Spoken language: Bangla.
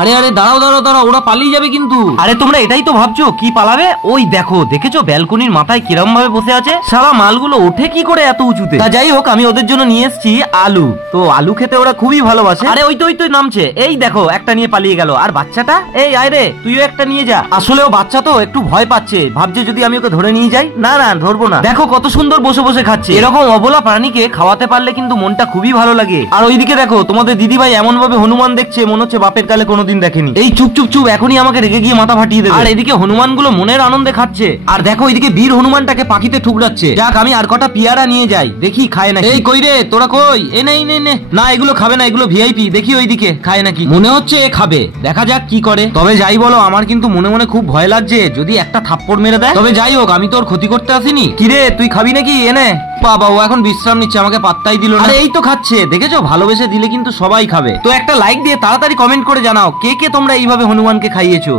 আরে আরে দাঁড়াও দাঁড়াও দাঁড়াও, ওরা পালিয়ে যাবে কিন্তু। আরে তোমরা এটাই তো ভাবছো কি পালাবে? ওই দেখো, দেখেছো ব্যালকনির মাথায় কিরম ভাবে বসে আছে? সারা মালগুলো ওঠে কি করে এত উঁচুতে? তা যাই হোক, আমি ওদের জন্য নিয়ে এসেছি আলু। তো আলু খেতে ওরা খুবই ভালোবাসে। আরে ওই তো নামছে, এই দেখো একটা নিয়ে পালিয়ে গেল। আর বাচ্চাটা, এই আয় রে, তুইও একটা নিয়ে যা। আসলে ও বাচ্চা তো একটু ভয় পাচ্ছে, ভাবছে যদি আমি ওকে ধরে নিয়ে যাই। না না, ধরবো না। দেখো কত সুন্দর বসে বসে খাচ্ছে। এরকম অবলা প্রাণীকে খাওয়াতে পারলে কিন্তু মনটা খুবই ভালো লাগে। আর ওইদিকে দেখো, তোমাদের দিদিভাই এমন ভাবে হনুমান দেখছে মনে হচ্ছে বাপের কালে কোনোদিন দেখেনি। এই চুপ চুপ চুপ, এখনই আমাকে রেগে গিয়ে মাথা ফাটিয়ে দেবে। আর এদিকে হনুমান গুলো মনের আনন্দে খাচ্ছে। আর দেখো ওইদিকে বীর হনুমানটাকে পাখিতে ঠুকরাচ্ছে। যাক, আমি আর কটা পিয়ারা নিয়ে যাই, দেখি খায় না। এই কই রে, তোরা কই? এ নেই নে নে না, এগুলো খাবে না, এগুলো ভিআইপি। দেখি ওইদিকে খায় নাকি, মনে হচ্ছে এ খাবে। দেখা যাক কি করে। তবে যাই বলো, আমার কিন্তু মনে মনে খুব ভয় লাগছে যদি একটা থাপ্পড় মেরে দেয়। তবে যাই হোক, আমি তোর ক্ষতি করতে আসিনি। কিরে, তুই খাবি নাকি? এনে বাবা, ও এখন বিশ্রাম নিচ্ছে, আমাকে পাত্তাই দিল না। আরে এই তো খাচ্ছে, দেখেছো? ভালোবেসে দিলে কিন্তু সবাই খাবে। তো একটা লাইক দিয়ে তাড়াতাড়ি কমেন্ট করে জানাও কে কে তোমরা এইভাবে হনুমানকে খাইয়েছো।